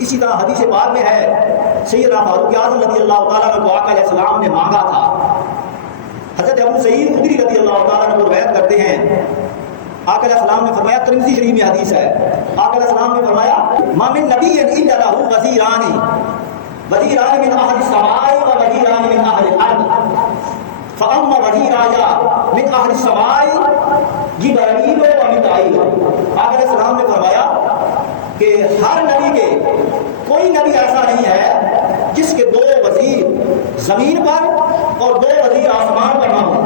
اسی طرح حدیث پاک میں ہے سیدنا فاروق اعظم رضی اللہ تعالیٰ عنہ کو آقا علیہ السلام نے مانگا تھا. حضرت ابو سعید خدری رضی اللہ تعالیٰ عنہ روایت کرتے ہیں آقا علیہ السلام نے فرمایا, ترمذی شریف میں حدیث ہے, آقا علیہ السلام نے فرمایا ما من نبی الا له وزیران من اہل السماء و وزیران من اہل الارض فاما وزیرایا من اہل السماء جبرائیل و میکائیل. آقا علیہ السلام نے فرمایا کہ ہر نبی کے کوئی نبی ایسا نہیں ہے جس کے 2 وزیر زمین پر اور 2 وزیر آسمان پر نہ ہوں,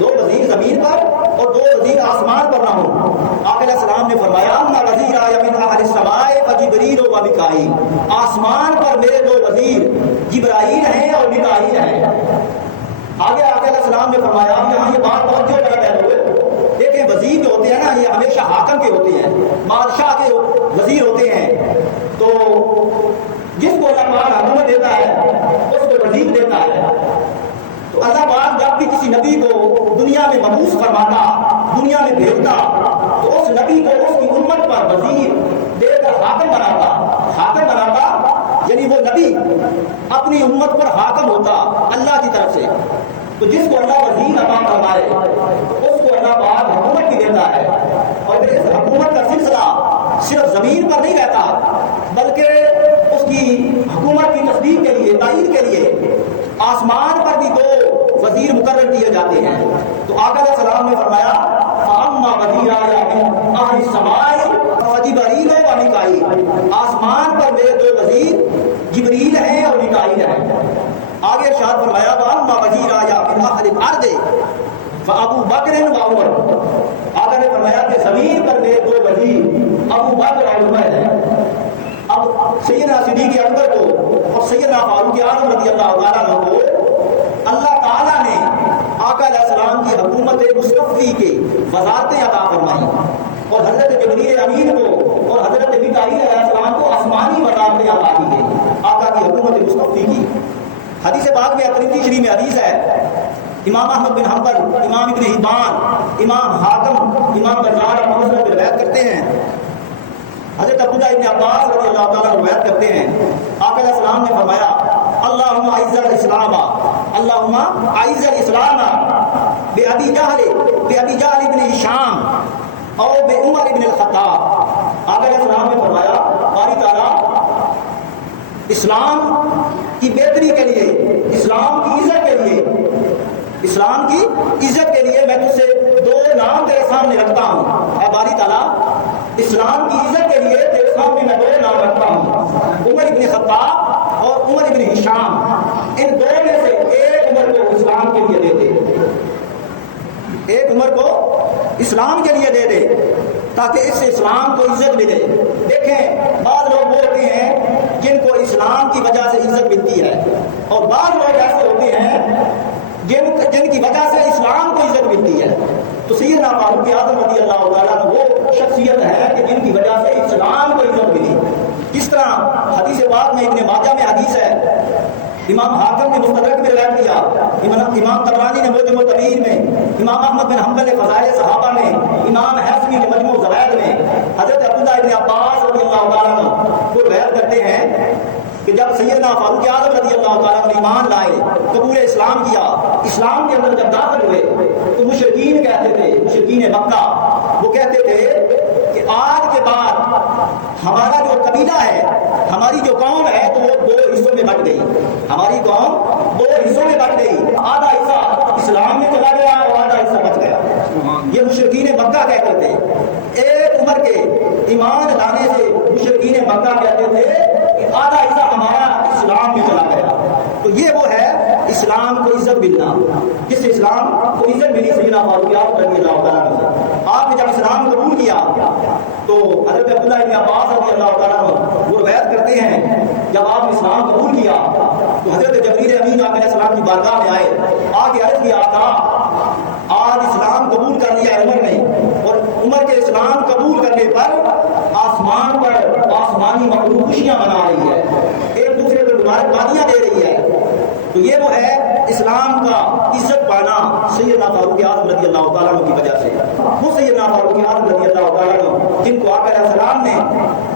2 وزیر زمین پر اور 2 وزیر آسمان پر نہ ہوں. آقا علیہ السلام نے فرمایا اما وزیر من اہل السماء فجبریل و میکائیل, آسمان پر میرے 2 وزیر جبرائیل ہیں اور میکائیل ہیں. آگے آقا علیہ السلام نے فرمایا, یہاں یہ بات توجہ ذرا پہلے دیکھیں, وزیر جو ہوتے ہیں نا یہ ہمیشہ حاکم کے ہوتے ہیں, بادشاہ کے وزیر ہوتے ہیں. تو جس کو اللہ پاک حکومت دیتا ہے اس کو وزیر دیتا ہے. تو اللہ پاک جب بھی کسی نبی کو دنیا میں مبعوث فرماتا, دنیا میں بھیجتا, تو اس نبی کو اس کی امت پر وزیر دے کر حاکم بناتا. حاکم بناتا یعنی وہ نبی اپنی امت پر حاکم ہوتا اللہ کی طرف سے. تو جس کو اللہ وزیر عطا فرمائے اس کو اللہ پاک حکومت کی دیتا ہے. اور پھر اس حکومت کا سلسلہ صرف زمین پر نہیں رہتا بلکہ اس کی حکومت کی تصدیق کے لیے, تائید کے لیے آسمان پر بھی 2 وزیر مقرر کیے جاتے ہیں. تو آقا علیہ السلام نے فرمایا فاما وزیرایا من اہل السماء فجبریل و میکائیل, آسمان پر میرے 2 وزیر جبریل ہیں اور میکائیل ہیں. آگے ارشاد فرمایا واما وزیرایا من اہل الارض فابو بکر و عمر. آقا نے فرمایا کہ زمین پر میرے 2 وزیر ابو بکر اور عمر ہیں. اب سیدنا صدیق اکبر کو اور سیدنا فاروق اعظم رضی اللہ تعالیٰ عنہ کو اللہ تعالیٰ نے آقا علیہ السلام کی حکومت مصطفی کے وزارتیں عطا فرمائیں, اور حضرت جبریل امین کو اور حضرت میکائیل علیہ السلام کو آسمانی وزارتیں عطا کی گئی آقا کی حکومت مصطفی کی. حدیث پاک میں ترمذی شریف میں حدیث ہے, امام احمد بن حنبل, امام ابن حبان, امام حاکم, امام بزار اپنے مسند میں روایت کرتے ہیں. حضرت عبداللہ ابن عباس رضی اللہ تعالیٰ روایت کرتے ہیں آقا علیہ السلام نے فرمایا اللہم اعز الاسلام, اللہم اعز الاسلام بأبی جہل ابن ہشام اور بعمر ابن الخطاب. آقا علیہ السلام نے فرمایا باری تعالیٰ اسلام کی بہتری کے لیے, اسلام کی عزت کے لیے, اسلام کی عزت کے لیے میں تجھ سے 2 نام تیرے سامنے رکھتا ہوں. اے باری تعالیٰ اسلام کی عزت کے لیے تیرے سامنے میں 2 نام رکھتا ہوں, عمر ابن خطاب اور عمر ابن ہشام. ان 2 میں سے ایک عمر کو اسلام کے لیے دے دے, ایک عمر کو اسلام کے لیے دے دے تاکہ اس سے اسلام کو عزت ملے. دیکھیں بعض لوگ وہ ہوتے ہیں جن کو اسلام کی وجہ سے عزت ملتی ہے, اور بعض لوگ ایسے ہوتے ہیں جن کی وجہ سے اسلام کو عزت ملتی ہے. تو سیدنا فاروق اعظم رضی اللہ تعالیٰ عنہ وہ شخصیت ہے کہ جن کی وجہ سے اسلام کو عزت ملی. اس طرح حدیث پاک میں ابن ماجہ میں حدیث ہے, امام حاکم نے مستدرک میں روایت کیا, امام طبرانی نے معجم الکبیر میں, امام احمد بن حنبل نے فضائل صحابہ میں, امام حسنی نے مجموع الزوائد میں, حضرت عبداللہ ابن عباس رضی اللہ تعالیٰ عنہ وہ روایت کرتے ہیں کہ جب سیدنا فاروق اعظم رضی اللہ تعالیٰ عنہ ایمان لائے, قبول اسلام کیا, اسلام کے اندر جب داخل ہوئے تو مشرکین کہتے تھے, مشرکین مکہ وہ کہتے تھے کہ آج کے بعد ہمارا جو قبیلہ ہے, ہماری جو قوم ہے تو وہ 2 حصوں میں بٹ گئی, ہماری قوم 2 حصوں میں بٹ گئی, آدھا حصہ اسلام میں چلا گیا اور آدھا حصہ بچ گیا. یہ مشرکین مکہ کہتے تھے. ایک عمر کے ایمان لانے سے مشرکین مکہ کہتے تھے کہ آدھا حصہ ہمارا اسلام میں چلا گیا. تو یہ وہ ہے اسلام کو عزت ملنا, جس سے اسلام کو عزت ملی سیدنا فاروق اعظم رضی اللہ تعالیٰ عنہ. آپ نے جب اسلام قبول کیا تو حضرت عبداللہ ابن عباس رضی اللہ تعالیٰ عنہ وہ روایت کرتے ہیں جب آپ نے اسلام قبول کیا تو حضرت جبریل امین آقا علیہ السلام کی بارگاہ میں آئے, آ کے عرض کیا آقا آج اسلام قبول کر لیا عمر نے, اور عمر کے اسلام قبول کرنے پر آسمان پر آسمانی مخلوق خوشیاں منا رہی ہے, ایک دوسرے کو مبارکبادیاں دے رہی ہے. تو یہ وہ ہے اسلام کا عزت پانا سیدنا فاروق اعظم رضی اللہ تعالیٰ عنہ کی وجہ سے. وہ سیدنا فاروق اعظم رضی اللہ تعالیٰ عنہ جن کو آقا علیہ السلام نے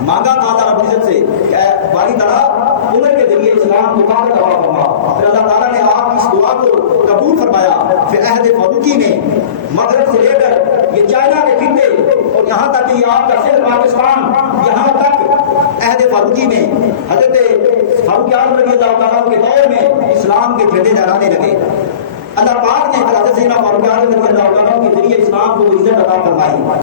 مانگا تھا اللہ رب العزت سے کہ باری تعالیٰ عمر کے ذریعے اسلام کو طاقت عطا فرما. پھر اللہ تعالیٰ نے آپ کی اس دعا کو قبول فرمایا. پھر عہد فاروقی میں مغرب سے لے کر یہ چائنا کے خطے اور یہاں تک کہ یہ آپ کا صرف پاکستان، یہاں تک عہد فاروقی میں حضرت فاروق اعظم رضی اللہ تعالیٰ کے دور میں اسلام کے جھنڈے لہرانے لگے. اللہ پاک نے حضرت سیدنا فاروق اعظم رضی اللہ تعالیٰ کے ذریعے اسلام کو عزت عطا فرمائی.